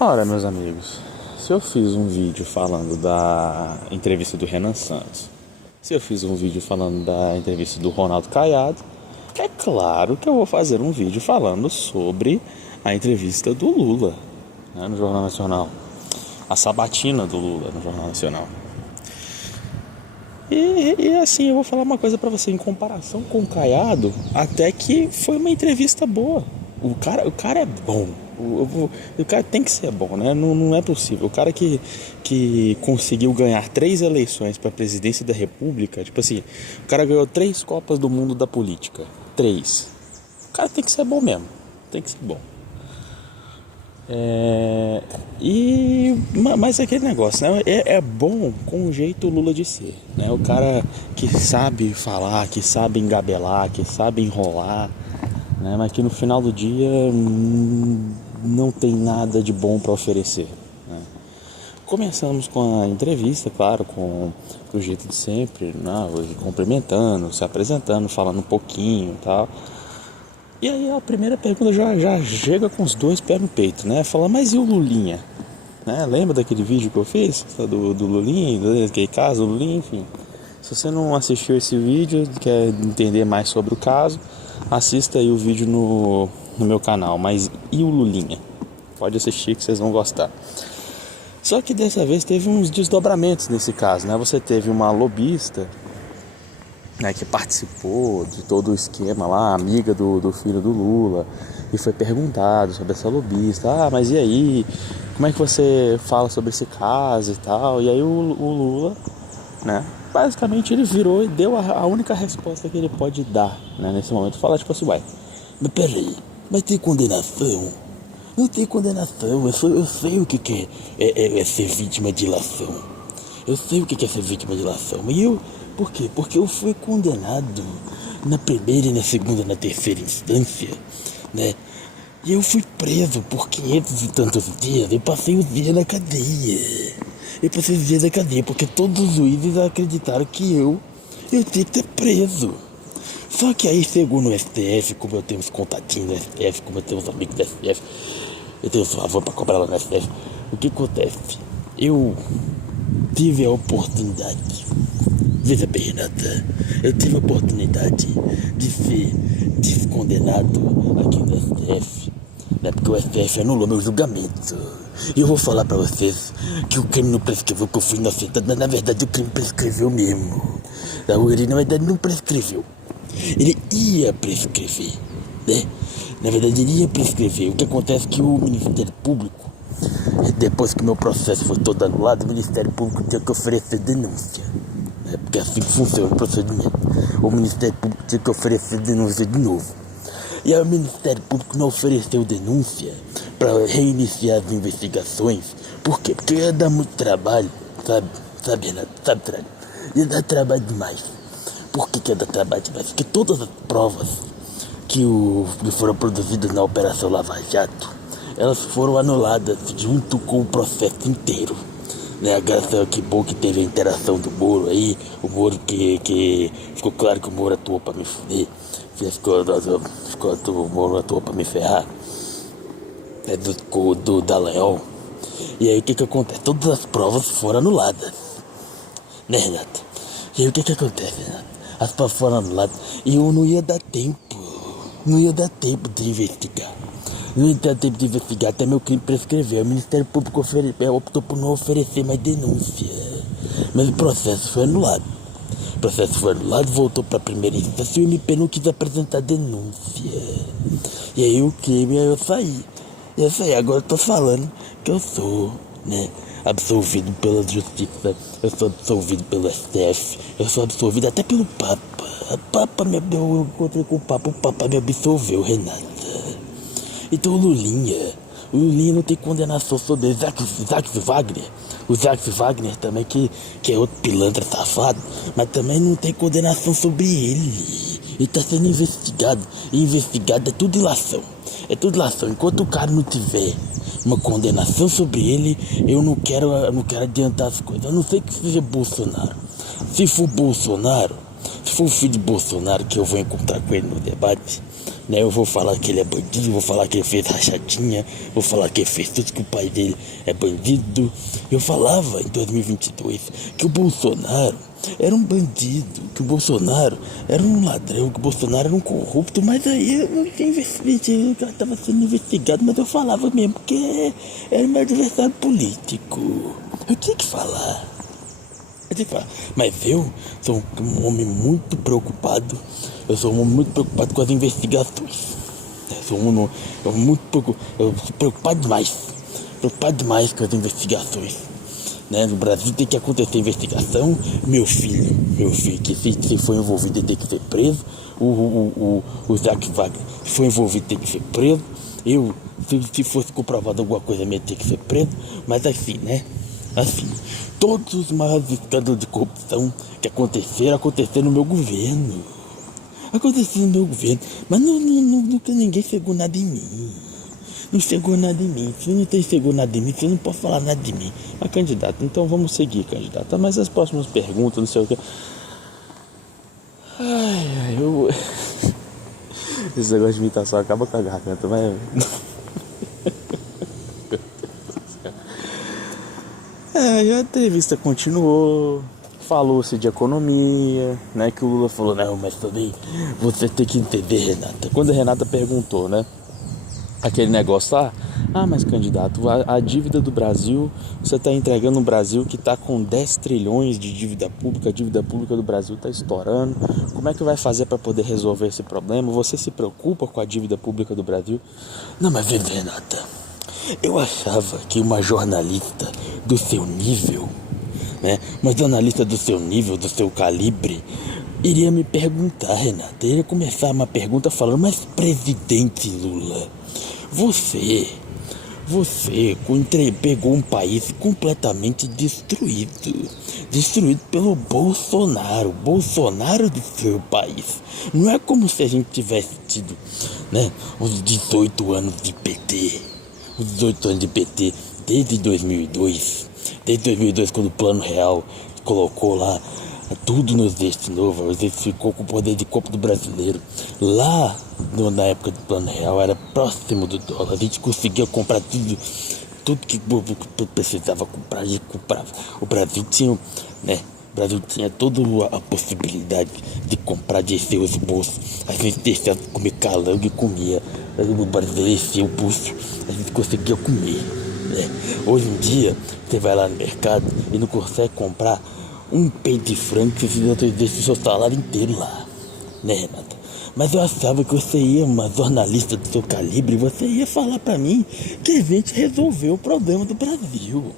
Ora, meus amigos, se eu fiz um vídeo falando da entrevista do Renan Santos, se eu fiz um vídeo falando da entrevista do Ronaldo Caiado, é claro que eu vou fazer um vídeo falando sobre a entrevista do Lula, né, no Jornal Nacional. A sabatina do Lula no Jornal Nacional. E assim, eu vou falar uma coisa pra você, em comparação com o Caiado, até que foi uma entrevista boa. O cara é bom. O cara tem que ser bom, né? Não é possível. O cara que conseguiu ganhar 3 eleições pra presidência da República, tipo assim, o cara ganhou 3 Copas do Mundo da política. 3. O cara tem que ser bom mesmo. Tem que ser bom. Mas aquele negócio, né? É bom com o jeito Lula de ser, né? O cara que sabe falar, que sabe engabelar, que sabe enrolar, né? Mas que no final do dia não tem nada de bom para oferecer, né? Começamos com a entrevista, claro, com o jeito de sempre, né? Cumprimentando, se apresentando, falando um pouquinho e tal. E aí a primeira pergunta já chega com os 2 pés no peito, né? Fala, mas e o Lulinha? Né? Lembra daquele vídeo que eu fiz? Do Lulinha, daquele caso, do Lulinha, enfim. Se você não assistiu esse vídeo, quer entender mais sobre o caso, assista aí o vídeo no meu canal. Mas e o Lulinha? Pode assistir que vocês vão gostar. Só que dessa vez teve uns desdobramentos nesse caso, né? Você teve uma lobista, né, que participou de todo o esquema lá, amiga do filho do Lula, e foi perguntado sobre essa lobista, mas e aí, como é que você fala sobre esse caso e tal, e aí o Lula, né, basicamente ele virou e deu a única resposta que ele pode dar, né, nesse momento, falar tipo assim, ué, mas peraí, mas tem condenação? Não tem condenação, eu sei o que é ser vítima de ilação. Eu sei o que é ser vítima de ilação. E eu, por quê? Porque eu fui condenado na primeira, na segunda, na terceira instância, né? E eu fui preso por 500 e tantos dias. Eu passei os dias na cadeia. Eu passei os dias na cadeia porque todos os juízes acreditaram que eu tinha que ser preso. Só que aí, segundo o STF, como eu tenho uns contatinhos no STF, como eu tenho uns amigos do STF, eu tenho um favor pra cobrar lá no STF, o que acontece? Eu tive a oportunidade, veja bem, Renata, eu tive a oportunidade de ser descondenado aqui no STF, né? Porque o STF anulou meu julgamento. E eu vou falar pra vocês que o crime não prescreveu, que eu fui inocentado, mas na verdade o crime prescreveu mesmo. Ele na verdade não prescreveu. Ele ia prescrever, né? Na verdade ele ia prescrever. O que acontece é que o Ministério Público, depois que meu processo foi todo anulado, o Ministério Público tinha que oferecer denúncia, né? Porque assim que funciona o procedimento. O Ministério Público tinha que oferecer denúncia de novo. E aí o Ministério Público não ofereceu denúncia para reiniciar as investigações. Por quê? Porque ia dar muito trabalho, sabe, Renato? Sabe, trabalho? Ia dar trabalho demais. Por que ia dar trabalho demais? Porque todas as provas que foram produzidas na Operação Lava Jato, elas foram anuladas junto com o processo inteiro, né? Graças a que bom que teve a interação do Moro aí, o Moro que ficou claro que o Moro atuou pra me fuder, o Moro atuou pra me ferrar, né? Do Dallagnol. E aí o que acontece? Todas as provas foram anuladas, né, Renato? E aí o que acontece, Renato? As provas foram anuladas e eu não ia dar tempo de investigar. Não ia dar tempo de investigar até meu crime prescrever. O Ministério Público optou por não oferecer mais denúncia. Mas o processo foi anulado. Voltou para a primeira instância e o MP não quis apresentar denúncia. E aí o crime, aí eu saí. Agora eu tô falando que eu sou, né, absolvido pela justiça, eu sou absolvido pelo STF, eu sou absolvido até pelo Papa. Eu encontrei com o Papa me absolveu, Renata. Então o Lulinha não tem condenação sobre Zax Wagner. O Zax Wagner também, que é outro pilantra safado, mas também não tem condenação sobre ele. Ele tá sendo investigado. E investigado é tudo ilação. Enquanto o cara não tiver uma condenação sobre ele, eu não quero adiantar as coisas. A não ser que seja Bolsonaro. Se for o filho de Bolsonaro, que eu vou encontrar com ele no debate, né? Eu vou falar que ele é bandido, vou falar que ele fez rachadinha, vou falar que ele fez tudo, que o pai dele é bandido. Eu falava em 2022 que o Bolsonaro era um bandido, que o Bolsonaro era um ladrão, que o Bolsonaro era um corrupto, mas aí eu não tinha investigado, o cara estava sendo investigado, mas eu falava mesmo que era meu adversário político. Eu tinha que falar. Mas eu sou um homem muito preocupado. Eu sou um homem muito preocupado com as investigações. Eu sou eu sou preocupado demais. Preocupado demais com as investigações. Né? No Brasil tem que acontecer investigação. Meu filho que se for envolvido ele tem que ser preso. O Zack Wagner, se for envolvido tem que ser preso. Eu, se fosse comprovado alguma coisa minha, tem que ser preso. Mas assim, né? Assim, todos os maiores escândalos de corrupção que aconteceram no meu governo. Aconteceram no meu governo. Mas nunca ninguém chegou nada em mim. Não chegou nada em mim. Se não chegou nada em mim, você não pode falar nada de mim. Mas, candidato, então vamos seguir, candidato. Mas as próximas perguntas, não sei o que. Eu... Esse negócio de imitação acaba com a garganta, mas... A entrevista continuou, falou-se de economia, né, que o Lula falou, não, mas também você tem que entender, Renata. Quando a Renata perguntou, né, aquele negócio lá, mas candidato, a dívida do Brasil, você está entregando um Brasil que está com 10 trilhões de dívida pública, a dívida pública do Brasil está estourando, como é que vai fazer para poder resolver esse problema? Você se preocupa com a dívida pública do Brasil? Não, mas veja, Renata, eu achava que uma jornalista do seu nível, né, uma jornalista do seu nível, do seu calibre, iria me perguntar, Renata, iria começar uma pergunta falando, mas presidente Lula, você pegou um país completamente destruído pelo Bolsonaro destruiu o país. Não é como se a gente tivesse tido, né, os 18 anos de PT, desde 2002, quando o Plano Real colocou lá tudo nos destinou, ficou com o poder de compra do brasileiro. Lá, na época do Plano Real, era próximo do dólar, a gente conseguia comprar tudo que precisava comprar, a gente comprava. O Brasil tinha, né? O Brasil tinha toda a possibilidade de comprar, de encher os bolsos. A gente deixava de comer calango e comia. O brasileiro enchia o bolso, a gente conseguia comer, né? Hoje em dia, você vai lá no mercado e não consegue comprar um peito de frango que você deixa o seu salário inteiro lá, né, Renata? Mas eu achava que você ia, uma jornalista do seu calibre, você ia falar pra mim que a gente resolveu o problema do Brasil.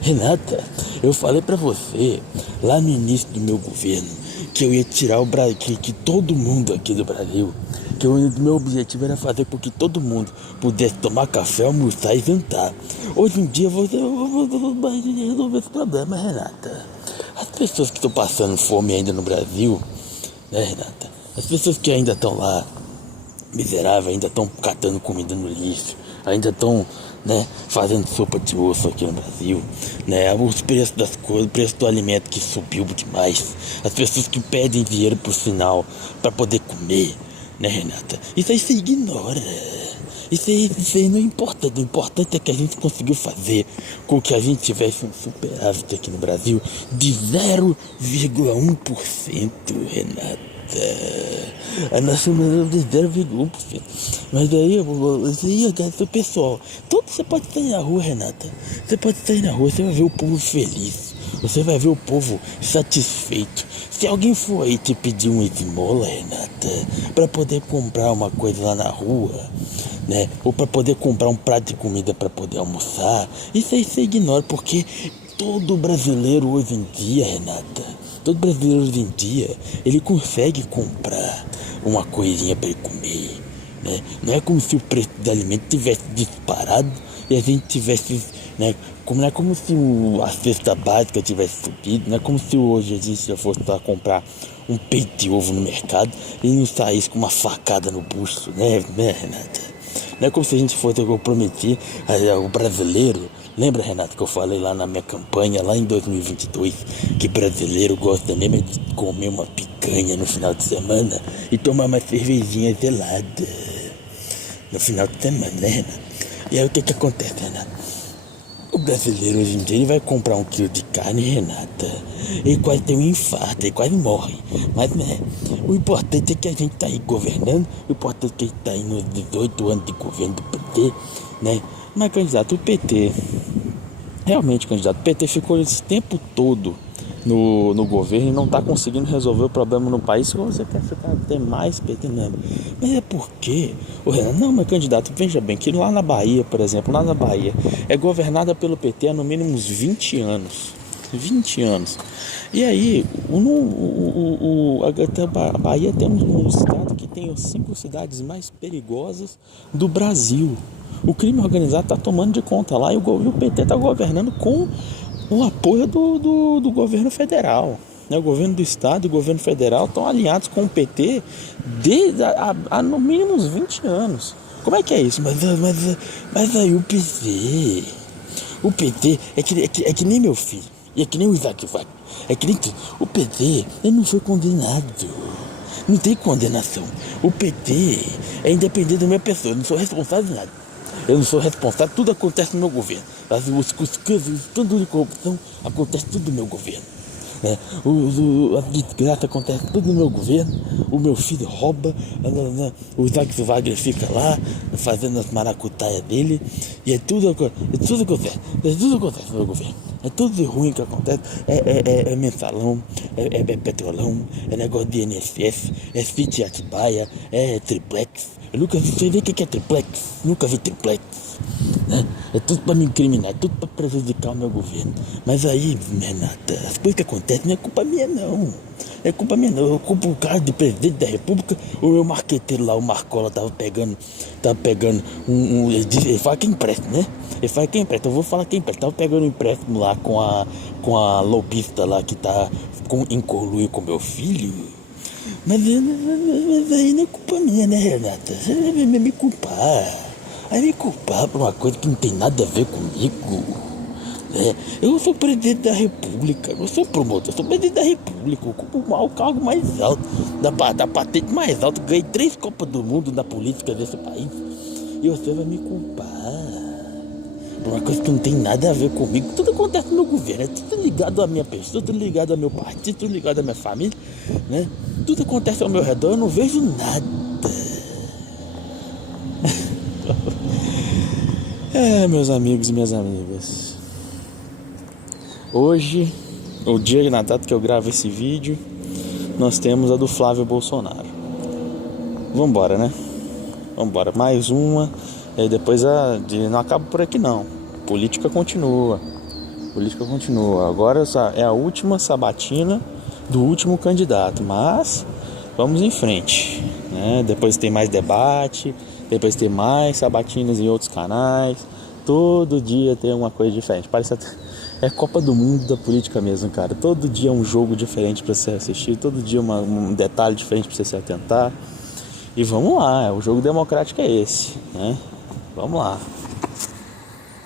Renata, eu falei pra você, lá no início do meu governo, que eu ia tirar o Brasil, que todo mundo aqui do Brasil, que o meu objetivo era fazer com que todo mundo pudesse tomar café, almoçar e jantar. Hoje em dia você vai resolver esse problema, Renata. As pessoas que estão passando fome ainda no Brasil, né, Renata? As pessoas que ainda estão lá, miseráveis, ainda estão catando comida no lixo, ainda estão, né, fazendo sopa de osso aqui no Brasil, né? Os preços das coisas, o preço do alimento que subiu demais, as pessoas que pedem dinheiro pro sinal para poder comer, né, Renata? Isso aí você ignora. Isso aí não importa. O importante é que a gente conseguiu fazer com que a gente tivesse um superávit aqui no Brasil de 0,1%, Renata. A nossa melhor de 0,1%. Mas aí o pessoal, todo você pode sair na rua, Renata. Você pode sair na rua, você vai ver o povo feliz. Você vai ver o povo satisfeito. Se alguém for aí te pedir uma esmola, Renata, para poder comprar uma coisa lá na rua, né? Ou para poder comprar um prato de comida para poder almoçar, isso aí você ignora, porque todo brasileiro hoje em dia, Renata, ele consegue comprar uma coisinha para ele comer, né? Não é como se o preço do alimento tivesse disparado e a gente tivesse, né? Não é como se a cesta básica tivesse subido, não é como se hoje a gente já fosse para comprar um peito de ovo no mercado e não saísse com uma facada no bucho, né, Renata? Não é como se a gente fosse, eu prometi o brasileiro. Lembra, Renata, que eu falei lá na minha campanha, lá em 2022, que brasileiro gosta mesmo de comer uma picanha no final de semana e tomar uma cervejinha gelada. no final de semana, né, Renato? E aí o que acontece, Renato? O brasileiro hoje em dia ele vai comprar 1 quilo de carne, Renata. Ele quase tem um infarto, ele quase morre. Mas né, o importante é que a gente tá aí governando. O importante é que a gente tá aí nos 18 anos de governo do PT, né? Mas candidato, o PT, realmente candidato, o PT ficou esse tempo todo no governo e não está conseguindo resolver o problema no país. Se você quer ficar ter mais PT, não. Mas é porque o Renan, não, meu candidato, veja bem que lá na Bahia, por exemplo, lá na Bahia é governada pelo PT há no mínimo uns 20 anos. 20 anos. E aí, a Bahia tem um estado que tem as 5 cidades mais perigosas do Brasil. O crime organizado está tomando de conta lá e o PT está governando com o apoio do governo federal. O governo do estado e o governo federal estão alinhados com o PT desde há no mínimo uns 20 anos. Como é que é isso? Mas aí o PT é que nem meu filho. E é que nem o Isaac Wagner. É que nem o PT, ele não foi condenado. Não tem condenação. O PT é independente da minha pessoa. Eu não sou responsável de nada. Eu não sou responsável. Tudo acontece no meu governo. Os casos, tudo de corrupção, acontece tudo no meu governo. A desgraça acontece tudo no meu governo. O meu filho rouba. O Isaac Wagner fica lá fazendo as maracutaias dele. E é tudo acontece. É tudo acontece no meu governo. É tudo de ruim que acontece. É mensalão, é petrolão, é negócio de INSS, é City Atibaia, é triplex. Eu nunca vi, você vê o que é triplex? Nunca vi triplex. Né? É tudo pra me incriminar, é tudo pra prejudicar o meu governo. Mas aí, Renata, as coisas que acontecem não é culpa minha não. É culpa minha não. Eu culpo o cara de presidente da república. O meu marqueteiro lá, o Marcola, tava pegando ele fala que empresta, né? Ele fala que empresta, eu vou falar que empresta. Tava pegando um empréstimo lá com a lobista lá que tá em conluio com meu filho. Mas aí não é culpa minha, né, Renata? Você vai me culpar. Vai me culpar por uma coisa que não tem nada a ver comigo. Eu sou presidente da república, não sou promotor, eu sou presidente da república. Eu ocupo o cargo mais alto, da patente mais alta. Ganhei 3 Copas do Mundo na política desse país. E você vai me culpar por uma coisa que não tem nada a ver comigo. Tudo acontece no meu governo, é tudo ligado à minha pessoa, tudo ligado ao meu partido, tudo ligado à minha família, né? Tudo acontece ao meu redor, eu não vejo nada. Meus amigos e minhas amigas, hoje, o dia na data que eu gravo esse vídeo, nós temos a do Flávio Bolsonaro. Vambora, né? Vambora, mais uma. E aí depois não acaba por aqui não. Política continua. Agora é a última sabatina do último candidato. Mas vamos em frente, né? Depois tem mais debate. Depois tem mais sabatinas em outros canais. Todo dia tem uma coisa diferente. Parece até... É Copa do Mundo da política mesmo, cara. Todo dia é um jogo diferente para você assistir. Todo dia um detalhe diferente para você se atentar. E vamos lá, o jogo democrático é esse, né? Vamos lá.